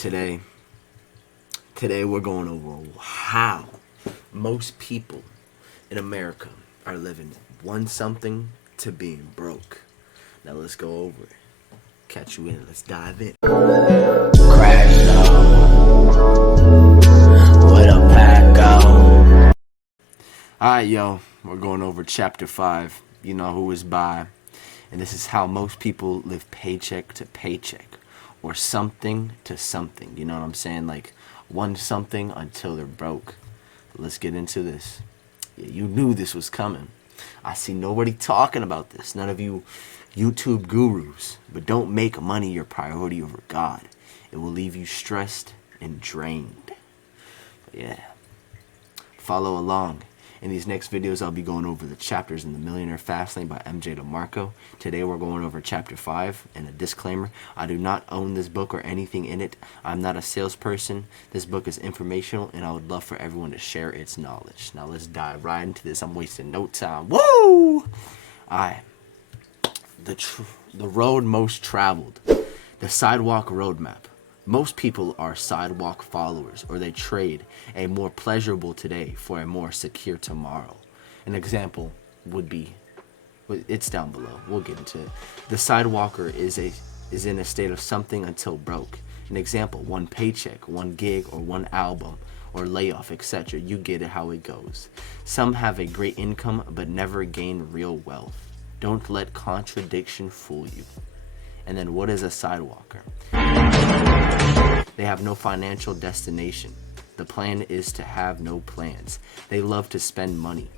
Today we're going over how most people in America are living one something to being broke. Now let's go over it. Catch you in. Let's dive in. Crash with a pack out. Alright, yo, we're going over chapter 5. You know who is by. And this is how most people live paycheck to paycheck. Or something to something. You know what I'm saying? Like one something until they're broke. But let's get into this. Yeah, you knew this was coming. I see nobody talking about this. None of you YouTube gurus. But don't make money your priority over God. It will leave you stressed and drained. But yeah. Follow along. In these next videos, I'll be going over the chapters in The Millionaire Fastlane by MJ DeMarco. Today, we're going over chapter 5. And a disclaimer, I do not own this book or anything in it. I'm not a salesperson. This book is informational, and I would love for everyone to share its knowledge. Now, let's dive right into this. I'm wasting no time. Woo! Alright. The road most traveled. The sidewalk roadmap. Most people are sidewalk followers, or they trade a more pleasurable today for a more secure tomorrow. An example would be, it's down below, we'll get into it. The sidewalker is in a state of something until broke. An example, one paycheck, one gig, or one album, or layoff, etc. You get it how it goes. Some have a great income, but never gain real wealth. Don't let contradiction fool you. And then what is a sidewalker? They have no financial destination. The plan is to have no plans. They love to spend money.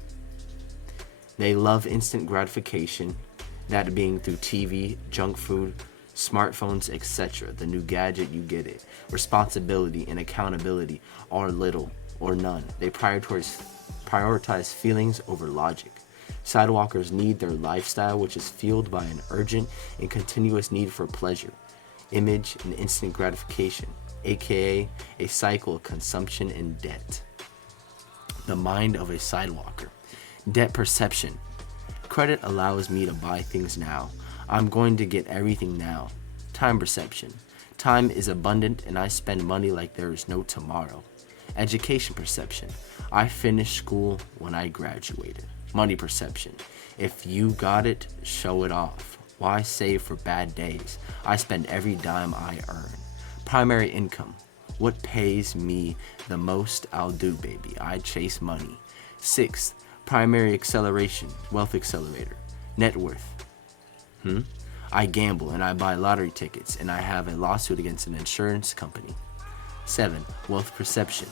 They love instant gratification, that being through TV, junk food, smartphones, etc. The new gadget, you get it. Responsibility and accountability are little or none. They prioritize feelings over logic. Sidewalkers need their lifestyle, which is fueled by an urgent and continuous need for pleasure, image, and instant gratification, aka a cycle of consumption and debt. The mind of a sidewalker. Debt perception. Credit allows me to buy things now. I'm going to get everything now. Time perception. Time is abundant and I spend money like there is no tomorrow. Education perception. I finished school when I graduated. Money perception. If you got it, show it off. Why save for bad days? I spend every dime I earn. Primary income. What pays me the most, I'll do, baby. I chase money. 6th, primary acceleration. Wealth accelerator. Net worth. I gamble and I buy lottery tickets and I have a lawsuit against an insurance company. 7, wealth perception.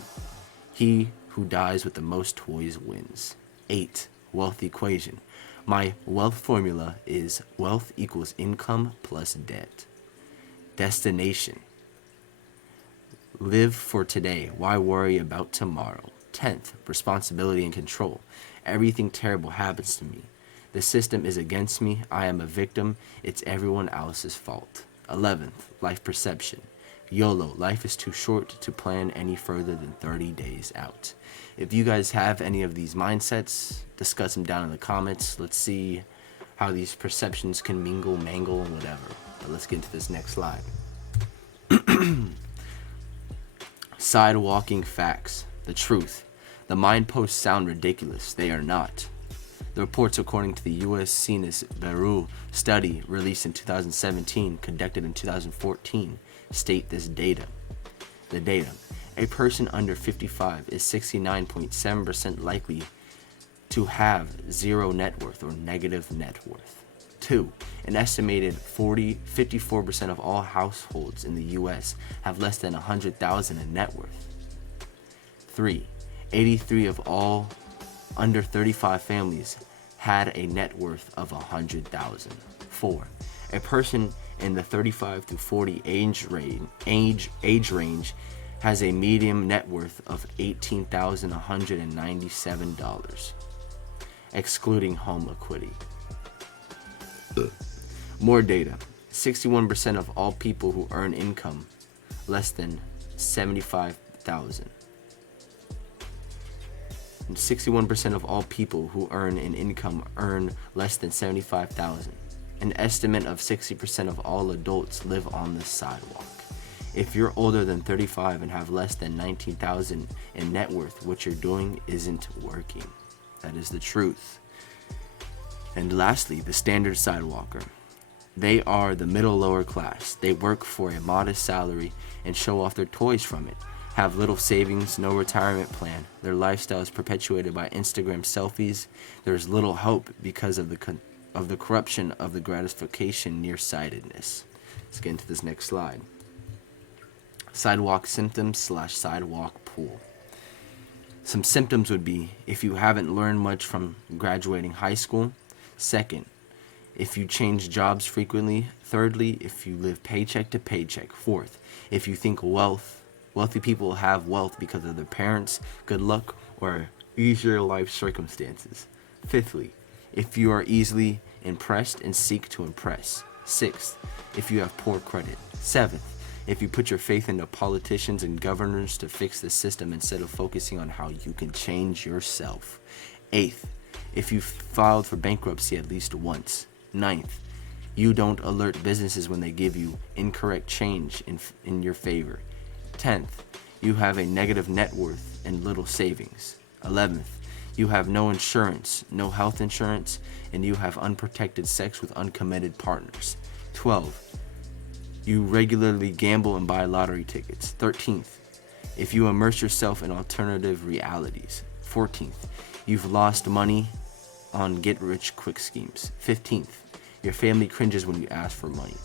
He who dies with the most toys wins. 8, wealth equation. My wealth formula is wealth equals income plus debt. Destination. Live for today. Why worry about tomorrow? 10th, responsibility and control. Everything terrible happens to me. The system is against me. I am a victim. It's everyone else's fault. 11th, life perception. YOLO, life is too short to plan any further than 30 days out. If you guys have any of these mindsets, discuss them down in the comments. Let's see how these perceptions can mingle, mangle, and whatever. But let's get into this next slide. Sidewalking facts. The truth. The mind posts sound ridiculous. They are not. The reports, according to the U.S. Census Bureau study released in 2017, conducted in 2014, state this data. The data. A person under 55 is 69.7% likely to have zero net worth or negative net worth. 2. An estimated 54% of all households in the U.S. have less than $100,000 in net worth. 3. 83 of all under 35 families had a net worth of $100,000. 4. A person in the 35 to 40 age range has a median net worth of $18,197, excluding home equity. More data. 61% of all people who earn income less than $75,000. 61% of all people who earn an income earn less than $75,000. An estimate of 60% of all adults live on the sidewalk. If you're older than 35 and have less than 19,000 in net worth, what you're doing isn't working. That is the truth. And lastly, the standard sidewalker. They are the middle lower class. They work for a modest salary and show off their toys from it. Have little savings, no retirement plan. Their lifestyle is perpetuated by Instagram selfies. There's little hope because of the corruption of the gratification nearsightedness. Let's get into this next slide. Sidewalk symptoms / sidewalk pool. Some symptoms would be if you haven't learned much from graduating high school. Second, if you change jobs frequently. Thirdly, if you live paycheck to paycheck. Fourth, if you think wealthy people have wealth because of their parents, good luck, or easier life circumstances. Fifthly, if you are easily impressed and seek to impress. Sixth, if you have poor credit. Seventh, if you put your faith into politicians and governors to fix the system instead of focusing on how you can change yourself. Eighth, if you filed for bankruptcy at least once. Ninth, you don't alert businesses when they give you incorrect change in your favor. 10th, you have a negative net worth and little savings. 11th, you have no insurance, no health insurance, and you have unprotected sex with uncommitted partners. 12th, you regularly gamble and buy lottery tickets. 13th, if you immerse yourself in alternative realities. 14th, you've lost money on get-rich-quick schemes. 15th, your family cringes when you ask for money.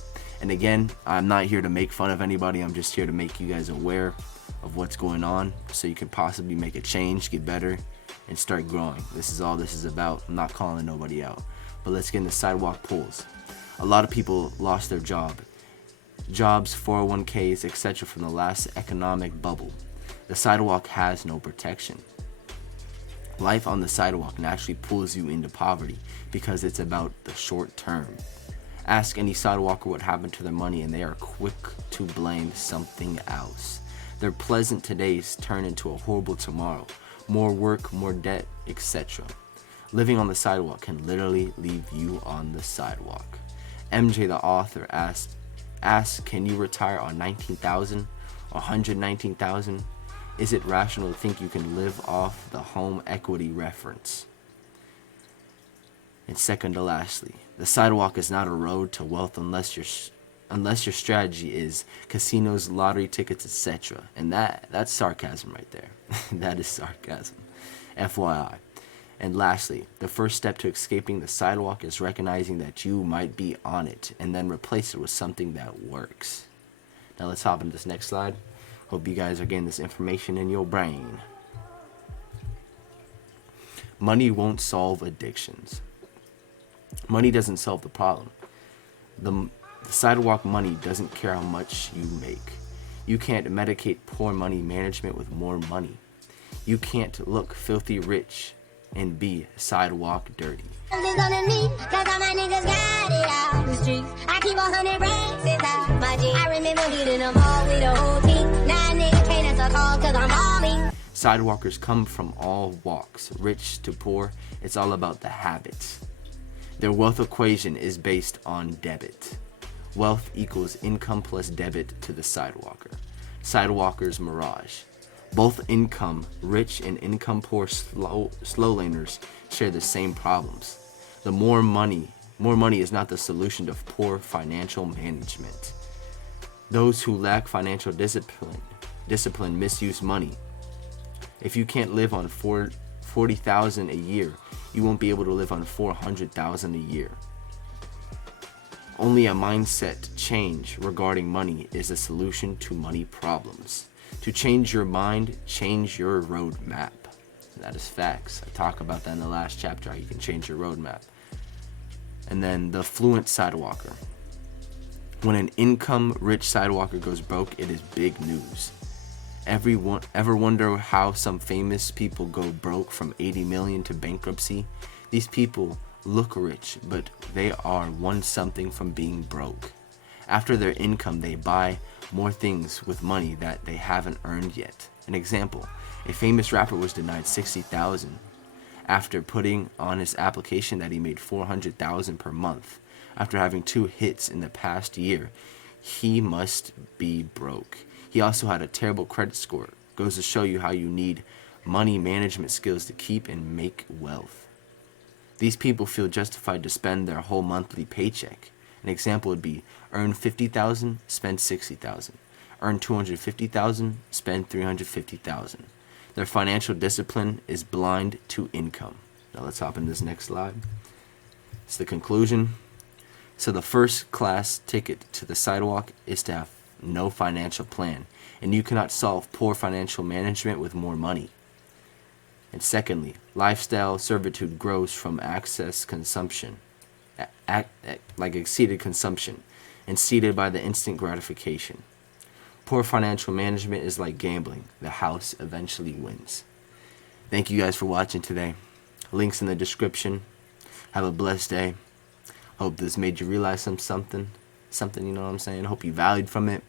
And again, I'm not here to make fun of anybody. I'm just here to make you guys aware of what's going on so you can possibly make a change, get better, and start growing. This is all this is about. I'm not calling nobody out. But let's get into sidewalk pools. A lot of people lost their jobs, 401ks, etc. from the last economic bubble. The sidewalk has no protection. Life on the sidewalk naturally pulls you into poverty because it's about the short term. Ask any sidewalker what happened to their money and they are quick to blame something else. Their pleasant todays turn into a horrible tomorrow. More work, more debt, etc. Living on the sidewalk can literally leave you on the sidewalk. MJ the author asks, can you retire on 19,000 or 119,000? Is it rational to think you can live off the home equity reference? And second to lastly, the sidewalk is not a road to wealth unless your strategy is casinos, lottery tickets, etc. And that's sarcasm right there. That is sarcasm. FYI. And lastly, the first step to escaping the sidewalk is recognizing that you might be on it and then replace it with something that works. Now let's hop into this next slide. Hope you guys are getting this information in your brain. Money won't solve addictions. Money doesn't solve the problem. The sidewalk money doesn't care how much you make. You can't medicate poor money management with more money. You can't look filthy rich and be sidewalk dirty. Sidewalkers come from all walks, rich to poor. It's all about the habits. Their wealth equation is based on debit. Wealth equals income plus debit to the sidewalker. Sidewalker's mirage. Both income rich and income poor slow laners share the same problems. The more money is not the solution to poor financial management. Those who lack financial discipline misuse money. If you can't live on $40,000 a year, you won't be able to live on $400,000 a year. Only a mindset change regarding money is a solution to money problems. To change your mind, change your roadmap. That is facts. I talk about that in the last chapter, how you can change your roadmap. And then the fluent sidewalker. When an income-rich sidewalker goes broke, it is big news. Ever wonder how some famous people go broke from 80 million to bankruptcy? These people look rich, but they are one something from being broke. After their income, they buy more things with money that they haven't earned yet. An example, a famous rapper was denied $60,000 after putting on his application that he made $400,000 per month. After having 2 hits in the past year, he must be broke. He also had a terrible credit score. Goes to show you how you need money management skills to keep and make wealth. These people feel justified to spend their whole monthly paycheck. An example would be earn $50,000, spend $60,000. Earn $250,000, spend $350,000. Their financial discipline is blind to income. Now let's hop in this next slide. It's the conclusion. So the first class ticket to the sidewalk is to have no financial plan, and you cannot solve poor financial management with more money. And secondly, lifestyle servitude grows from excess consumption, like exceeded consumption, and seeded by the instant gratification. Poor financial management is like gambling. The house eventually wins. Thank you guys for watching today. Links in the description. Have a blessed day. Hope this made you realize something, you know what I'm saying? Hope you valued from it.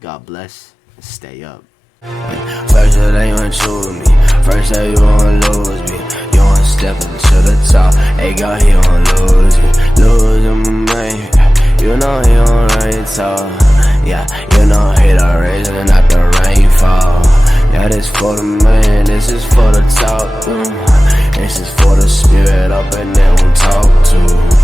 God bless and stay up. First they won't choose me. First you won't lose me. You won't step into the top. Hey girl, he won't lose me. Lose him, man. You know he won't rain tall. Yeah, you know he the reason not the rainfall. Yeah, this for the man, this is for the talk. This is for the spirit up and then we talk to.